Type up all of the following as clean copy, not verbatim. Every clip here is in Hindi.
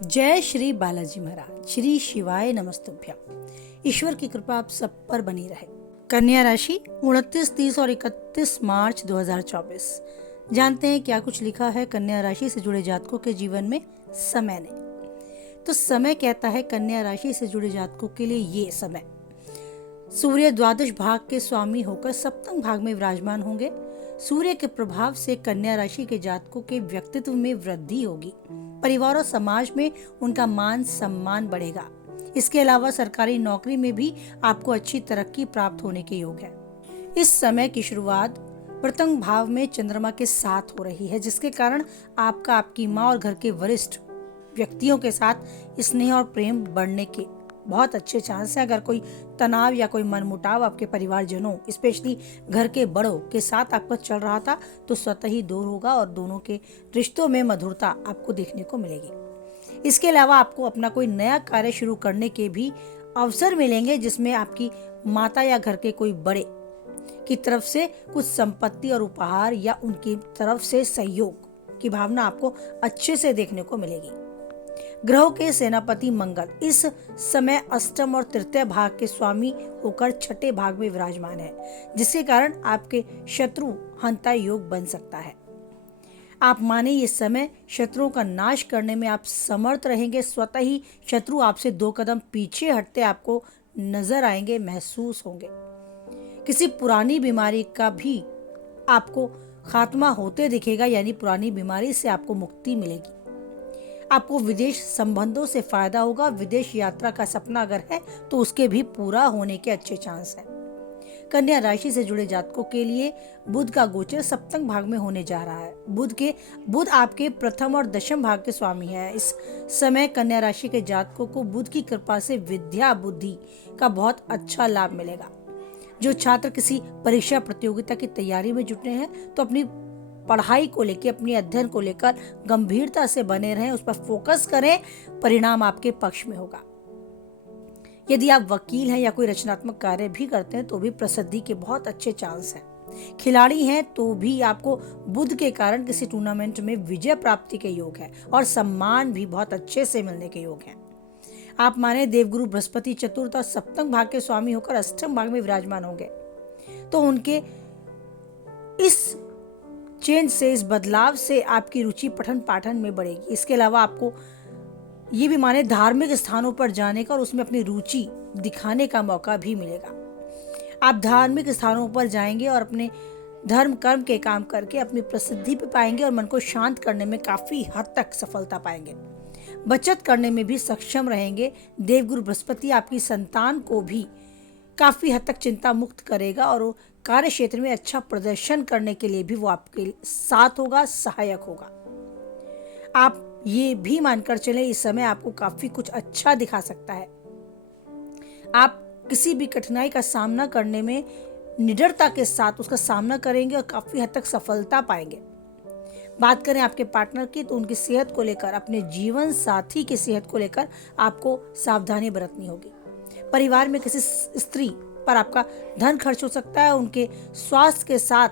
जय श्री बालाजी महाराज, श्री शिवाय नमस्तुभ्यम। ईश्वर की कृपा आप सब पर बनी रहे। कन्या राशि 29, 30 और 31 मार्च 2024। जानते हैं क्या कुछ लिखा है कन्या राशि से जुड़े जातकों के जीवन में समय ने। तो समय कहता है कन्या राशि से जुड़े जातकों के लिए ये समय। सूर्य द्वादश भाग के स्वामी होकर सप्तम भाग में विराजमान होंगे। सूर्य के प्रभाव से कन्या राशि के जातकों के व्यक्तित्व में वृद्धि होगी। परिवार और समाज में उनका मान सम्मान बढ़ेगा। इसके अलावा सरकारी नौकरी में भी आपको अच्छी तरक्की प्राप्त होने के योग है। इस समय की शुरुआत प्रथम भाव में चंद्रमा के साथ हो रही है, जिसके कारण आपका आपकी माँ और घर के वरिष्ठ व्यक्तियों के साथ स्नेह और प्रेम बढ़ने के बहुत अच्छे चांस है। अगर कोई तनाव या कोई मनमुटाव आपके परिवारजनों स्पेशली घर के बड़ों के साथ आपका चल रहा था तो स्वतः ही दूर होगा और दोनों के रिश्तों में मधुरता आपको देखने को मिलेगी। इसके अलावा आपको अपना कोई नया कार्य शुरू करने के भी अवसर मिलेंगे, जिसमें आपकी माता या घर के कोई बड़े की तरफ से कुछ संपत्ति और उपहार या उनकी तरफ से सहयोग की भावना आपको अच्छे से देखने को मिलेगी। ग्रहों के सेनापति मंगल इस समय अष्टम और तृतीय भाग के स्वामी होकर छठे भाग में विराजमान है, जिसके कारण आपके शत्रु हंता योग बन सकता है। आप माने ये समय शत्रुओं का नाश करने में आप समर्थ रहेंगे। स्वतः ही शत्रु आपसे 2 कदम पीछे हटते आपको नजर आएंगे, महसूस होंगे। किसी पुरानी बीमारी का भी आपको खात्मा होते दिखेगा, यानी पुरानी बीमारी से आपको मुक्ति मिलेगी। आपको विदेश संबंधों से फायदा होगा। विदेश यात्रा का सपना अगर है तो उसके भी पूरा होने के अच्छे चांस हैं। कन्या राशि से जुड़े जातकों के लिए बुध का गोचर सप्तम भाग में होने जा रहा है। बुध आपके प्रथम और दशम भाग के स्वामी है। इस समय कन्या राशि के जातकों को बुध की कृपा से विद्या बुद्धि का बहुत अच्छा लाभ मिलेगा। जो छात्र किसी परीक्षा प्रतियोगिता की तैयारी में जुटे हैं तो अपनी पढ़ाई को लेकर, अपनी अध्ययन को लेकर गंभीरता से बने रहें, उस पर फोकस करें, परिणाम आपके पक्ष में होगा। यदि आप वकील हैं या कोई रचनात्मक कार्य भी करते हैं तो भी प्रसिद्धि के बहुत अच्छे चांस हैं। खिलाड़ी हैं तो भी आपको बुध के कारण किसी टूर्नामेंट में विजय प्राप्ति के योग है और सम्मान भी बहुत अच्छे से मिलने के योग हैं। आप माने देवगुरु बृहस्पति चतुर्थ और सप्तम भाग के स्वामी होकर अष्टम भाग में विराजमान होंगे, तो उनके इस चेंज से, इस बदलाव से आपकी रुचि पठन पाठन में बढ़ेगी। इसके अलावा आपको ये भी माने धार्मिक स्थानों पर जाने का और उसमें अपनी रुचि दिखाने का मौका भी मिलेगा। आप धार्मिक स्थानों पर जाएंगे और अपने धर्म कर्म के काम करके अपनी प्रसिद्धि पे पाएंगे और मन को शांत करने में काफी हद तक सफलता पाएंगे। बचत करने में भी सक्षम रहेंगे। देवगुरु बृहस्पति आपकी संतान को भी काफी हद तक चिंता मुक्त करेगा और कार्य क्षेत्र में अच्छा प्रदर्शन करने के लिए भी वो आपके साथ होगा, सहायक होगा। आप ये भी मानकर चले इस समय आपको काफी कुछ अच्छा दिखा सकता है। आप किसी भी कठिनाई का सामना करने में निडरता के साथ उसका सामना करेंगे और काफी हद तक सफलता पाएंगे। बात करें आपके पार्टनर की तो उनकी सेहत को लेकर, अपने जीवन साथी की सेहत को लेकर आपको सावधानी बरतनी होगी। परिवार में किसी स्त्री पर आपका धन खर्च हो सकता है। उनके स्वास्थ्य के साथ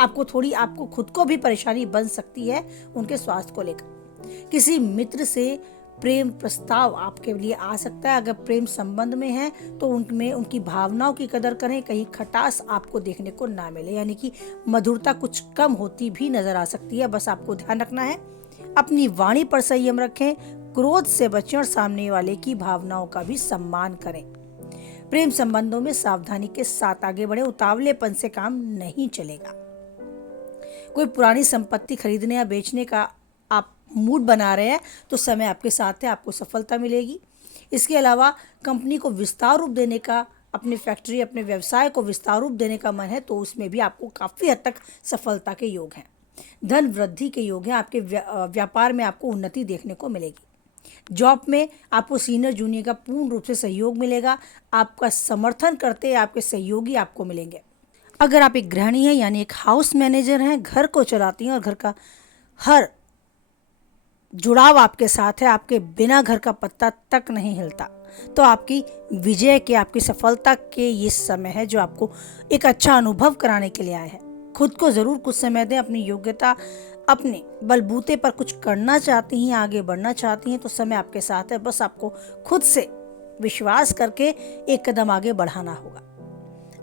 आपको खुद को भी परेशानी बन सकती है उनके स्वास्थ्य को लेकर। किसी मित्र से प्रेम प्रस्ताव आपके लिए आ सकता है। अगर प्रेम संबंध में है तो उनमें उनकी भावनाओं की कदर करें, कहीं खटास आपको देखने को ना मिले, यानी कि मधुरता कुछ कम होती भी नजर आ सकती है। बस आपको ध्यान रखना है, अपनी वाणी पर संयम रखें, क्रोध से बचें और सामने वाले की भावनाओं का भी सम्मान करें। प्रेम संबंधों में सावधानी के साथ आगे बढ़े, उतावलेपन से काम नहीं चलेगा। कोई पुरानी संपत्ति खरीदने या बेचने का आप मूड बना रहे हैं तो समय आपके साथ है, आपको सफलता मिलेगी। इसके अलावा कंपनी को विस्तार रूप देने का, अपनी फैक्ट्री, अपने व्यवसाय को विस्तार रूप देने का मन है तो उसमें भी आपको काफी हद तक सफलता के योग हैं। धन वृद्धि के योग हैं। आपके व्यापार में आपको उन्नति देखने को मिलेगी। जॉब में आपको सीनियर जूनियर का पूर्ण रूप से सहयोग मिलेगा। आपका समर्थन करते आपके सहयोगी आपको मिलेंगे। अगर आप एक गृहिणी हैं यानी एक हाउस मैनेजर हैं, घर को चलाती हैं और घर का हर जुड़ाव आपके साथ है, आपके बिना घर का पत्ता तक नहीं हिलता, तो आपकी विजय के, आपकी सफलता के ये समय है जो आपको एक अच्छा अनुभव कराने के लिए आए हैं। खुद को जरूर कुछ समय दें, अपनी योग्यता अपने बलबूते पर कुछ करना चाहती हैं, आगे बढ़ना चाहती हैं तो समय आपके साथ है। बस आपको खुद से विश्वास करके एक कदम आगे बढ़ाना होगा।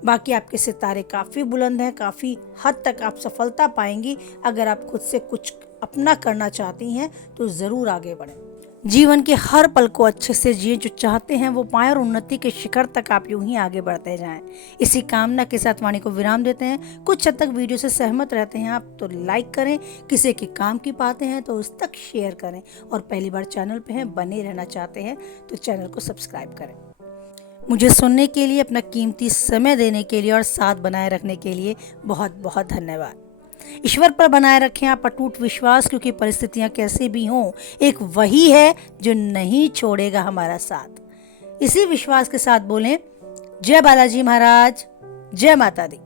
बाकी आपके सितारे काफ़ी बुलंद हैं, काफ़ी हद तक आप सफलता पाएंगी। अगर आप खुद से कुछ अपना करना चाहती हैं तो ज़रूर आगे बढ़ें। जीवन के हर पल को अच्छे से जिए, जो चाहते हैं वो पाएं और उन्नति के शिखर तक आप यूं ही आगे बढ़ते जाएं। इसी कामना के साथ वाणी को विराम देते हैं। कुछ हद तक वीडियो से सहमत रहते हैं आप तो लाइक करें, किसी के काम की पाते हैं तो उस तक शेयर करें, और पहली बार चैनल पे हैं, बने रहना चाहते हैं तो चैनल को सब्सक्राइब करें। मुझे सुनने के लिए, अपना कीमती समय देने के लिए और साथ बनाए रखने के लिए बहुत बहुत धन्यवाद। ईश्वर पर बनाए रखें आप अटूट विश्वास, क्योंकि परिस्थितियां कैसे भी हों, एक वही है जो नहीं छोड़ेगा हमारा साथ। इसी विश्वास के साथ बोलें, जय बालाजी महाराज, जय माता दी।